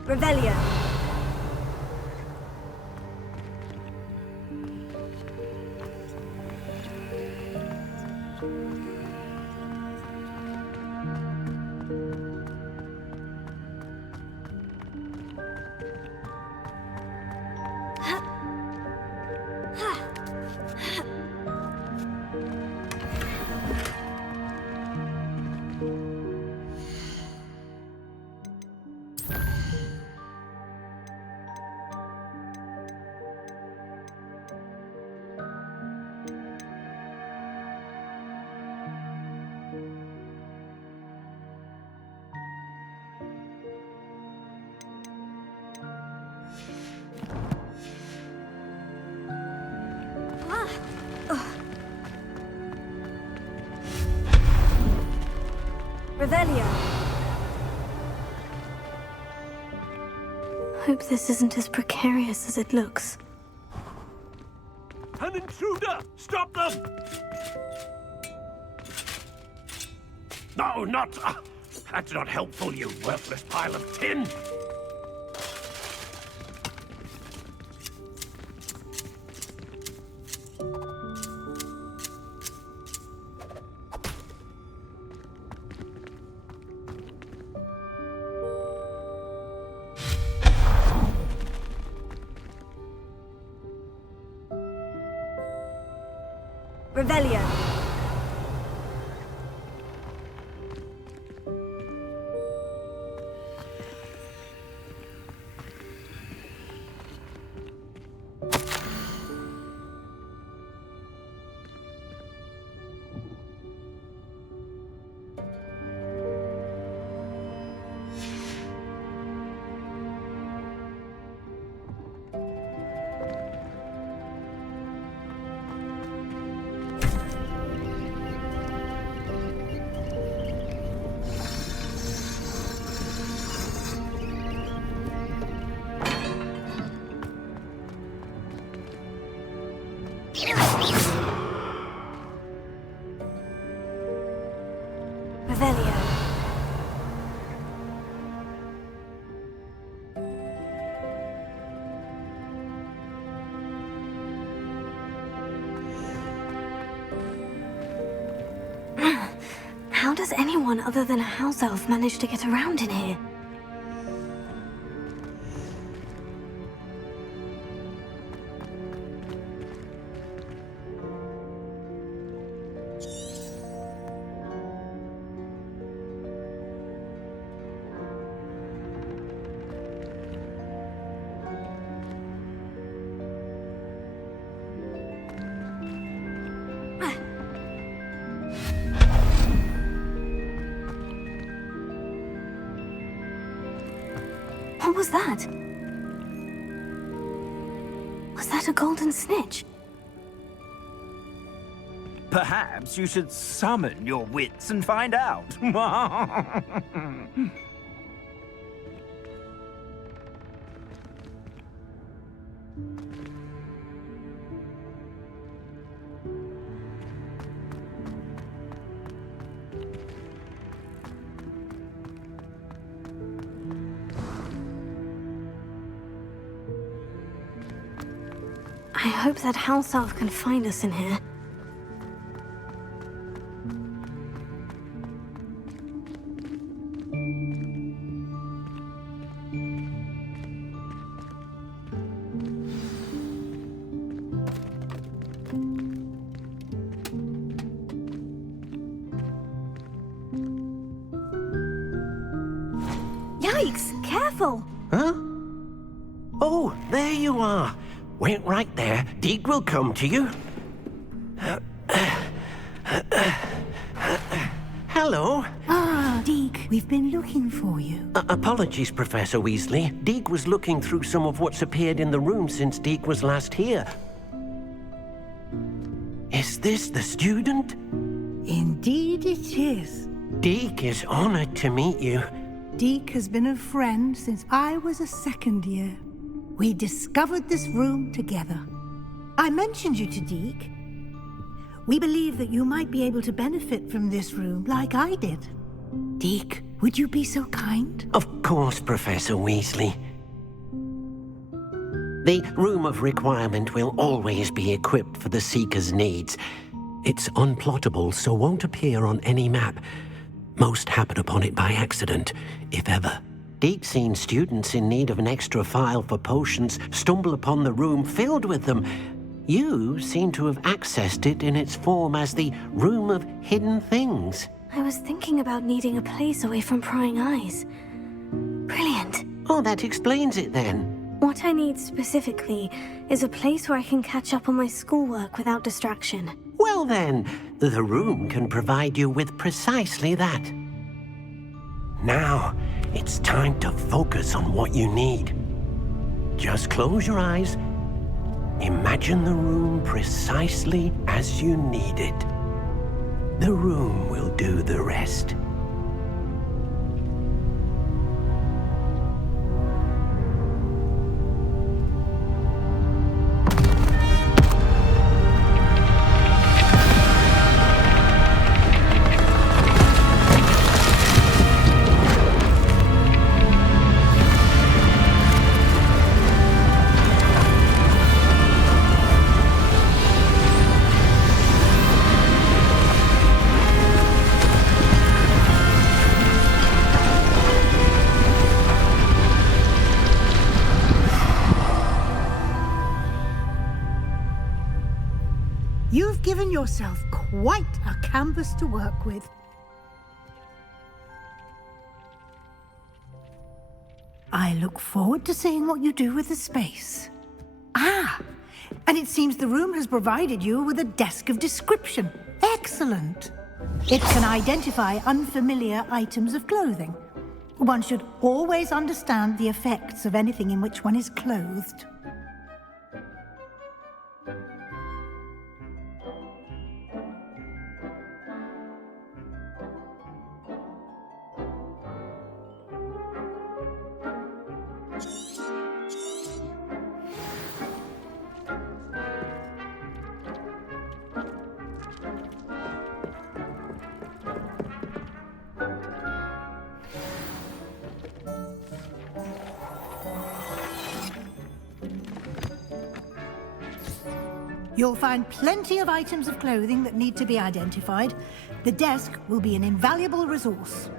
Revelio. Revelio. Hope this isn't as precarious as it looks. An intruder! Stop them! No, not... that's not helpful, you worthless pile of tin! Revelio. Revelio. How does anyone other than a house elf manage to get around in here? What was that? Was that a golden snitch? Perhaps you should summon your wits and find out. I hope that house elf can find us in here. Yikes! Careful! Huh? Oh, there you are. Wait right there. Deke will come to you. Hello. Ah, Deke, we've been looking for you. Apologies, Professor Weasley. Deke was looking through some of what's appeared in the room since Deke was last here. Is this the student? Indeed it is. Deke is honored to meet you. Deke has been a friend since I was a second year. We discovered this room together. I mentioned you to Deke. We believe that you might be able to benefit from this room like I did. Deke, would you be so kind? Of course, Professor Weasley. The Room of Requirement will always be equipped for the Seeker's needs. It's unplottable, so won't appear on any map. Most happen upon it by accident, if ever. Deke's seen students in need of an extra file for potions stumble upon the room filled with them. You seem to have accessed it in its form as the Room of Hidden Things. I was thinking about needing a place away from prying eyes. Brilliant. Oh, that explains it then. What I need specifically is a place where I can catch up on my schoolwork without distraction. Well then, the room can provide you with precisely that. Now, it's time to focus on what you need. Just close your eyes. Imagine the room precisely as you need it. The room will do the rest. You've given yourself quite a canvas to work with. I look forward to seeing what you do with the space. Ah, and it seems the room has provided you with a desk of description. Excellent. It can identify unfamiliar items of clothing. One should always understand the effects of anything in which one is clothed. You'll find plenty of items of clothing that need to be identified. The desk will be an invaluable resource.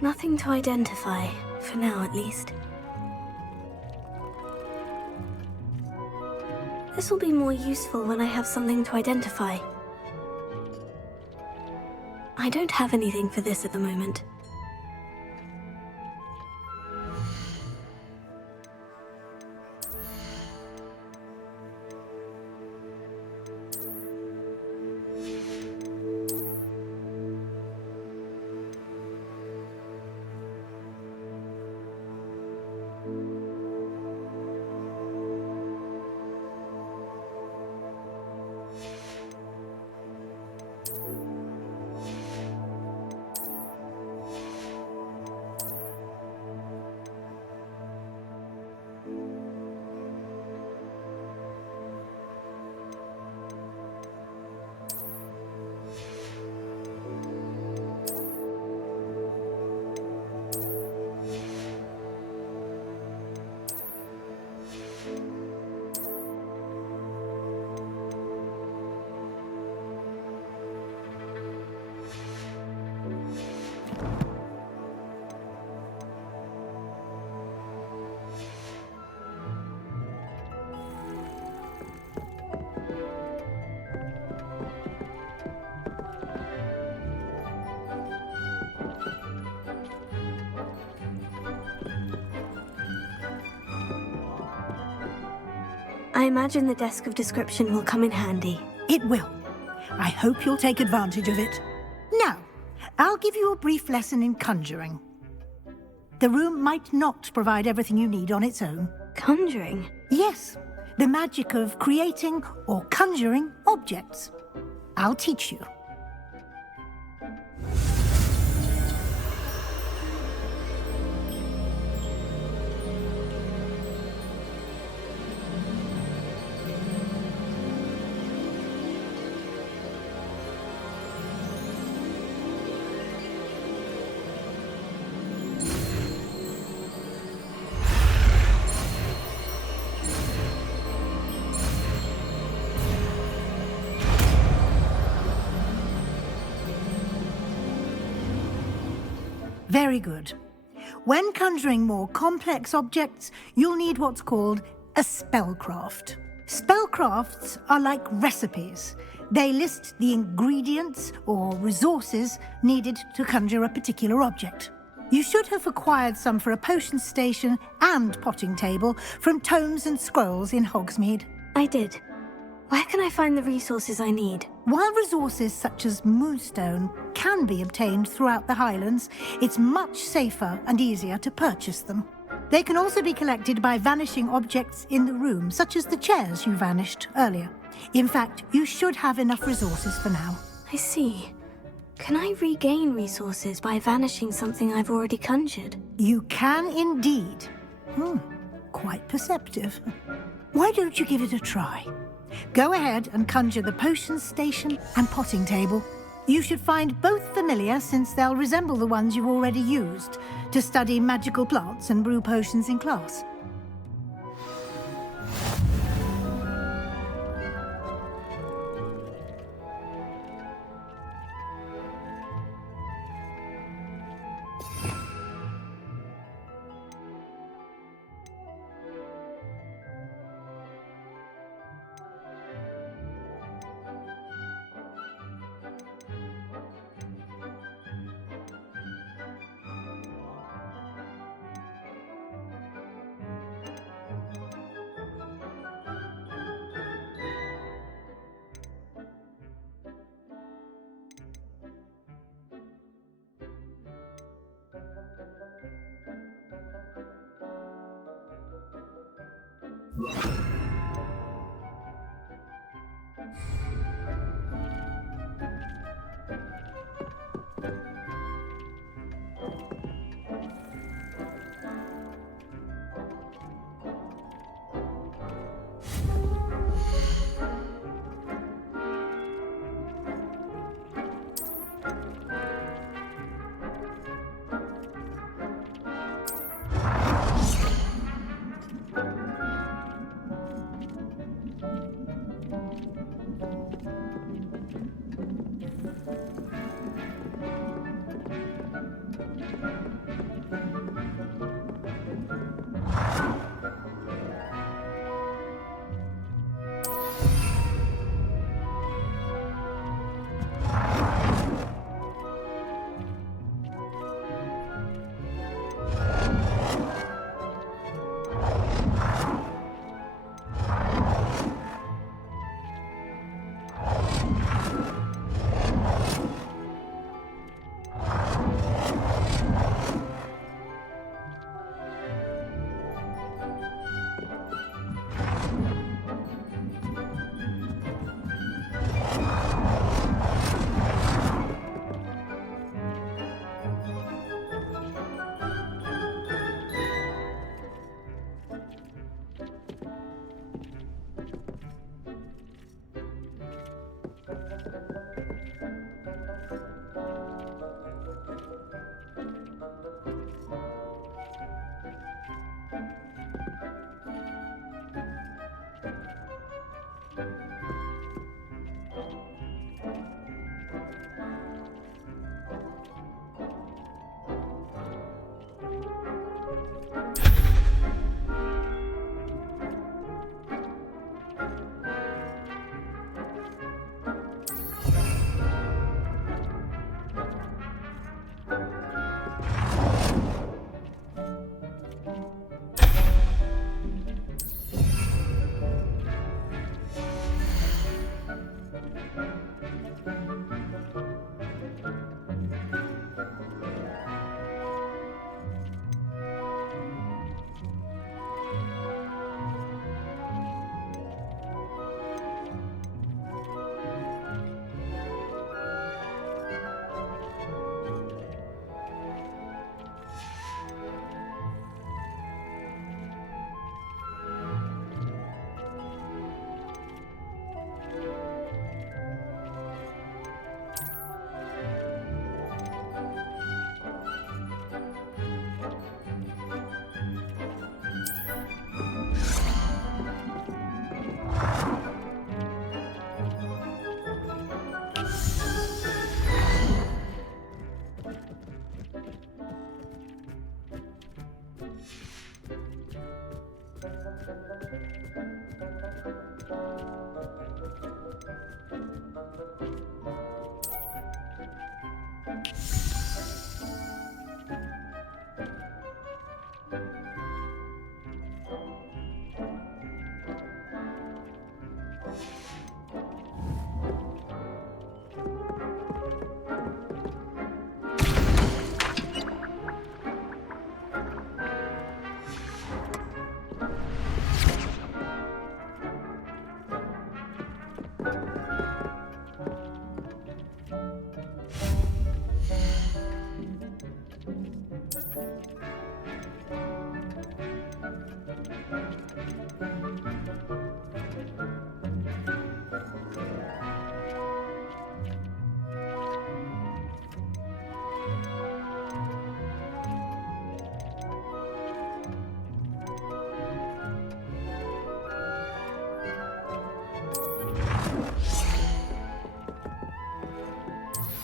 Nothing to identify, for now at least. This will be more useful when I have something to identify. I don't have anything for this at the moment. I imagine the desk of description will come in handy. It will. I hope you'll take advantage of it. Now, I'll give you a brief lesson in conjuring. The room might not provide everything you need on its own. Conjuring? Yes, the magic of creating or conjuring objects. I'll teach you. Very good. When conjuring more complex objects, you'll need what's called a spellcraft. Spellcrafts are like recipes. They list the ingredients or resources needed to conjure a particular object. You should have acquired some for a potion station and potting table from tomes and scrolls in Hogsmeade. I did. Where can I find the resources I need? While resources such as moonstone can be obtained throughout the Highlands, it's much safer and easier to purchase them. They can also be collected by vanishing objects in the room, such as the chairs you vanished earlier. In fact, you should have enough resources for now. I see. Can I regain resources by vanishing something I've already conjured? You can indeed. Quite perceptive. Why don't you give it a try? Go ahead and conjure the potion station and potting table. You should find both familiar, since they'll resemble the ones you've already used to study magical plants and brew potions in class.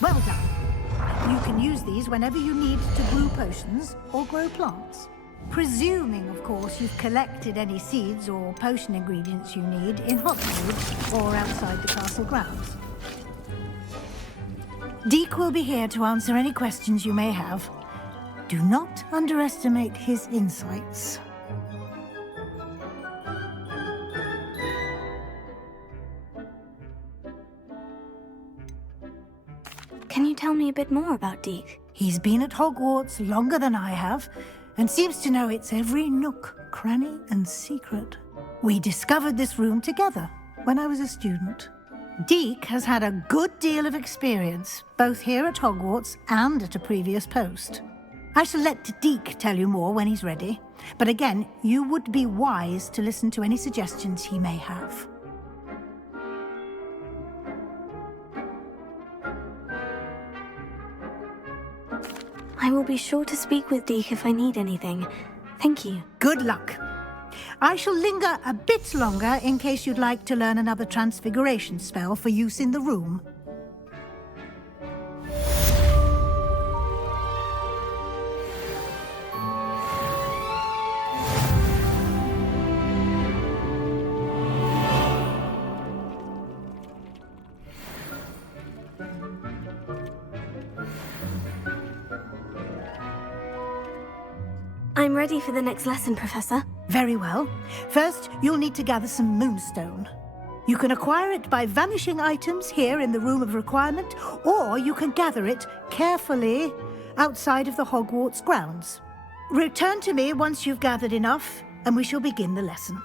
Well done. You can use these whenever you need to brew potions or grow plants. Presuming, of course, you've collected any seeds or potion ingredients you need in Hogwarts or outside the castle grounds. Deke will be here to answer any questions you may have. Do not underestimate his insights. Can you tell me a bit more about Deke? He's been at Hogwarts longer than I have, and seems to know its every nook, cranny, and secret. We discovered this room together when I was a student. Deke has had a good deal of experience, both here at Hogwarts and at a previous post. I shall let Deke tell you more when he's ready, but again, you would be wise to listen to any suggestions he may have. I will be sure to speak with Deke if I need anything. Thank you. Good luck. I shall linger a bit longer in case you'd like to learn another transfiguration spell for use in the room. I'm ready for the next lesson, Professor. Very well. First, you'll need to gather some moonstone. You can acquire it by vanishing items here in the Room of Requirement, or you can gather it carefully outside of the Hogwarts grounds. Return to me once you've gathered enough, and we shall begin the lesson.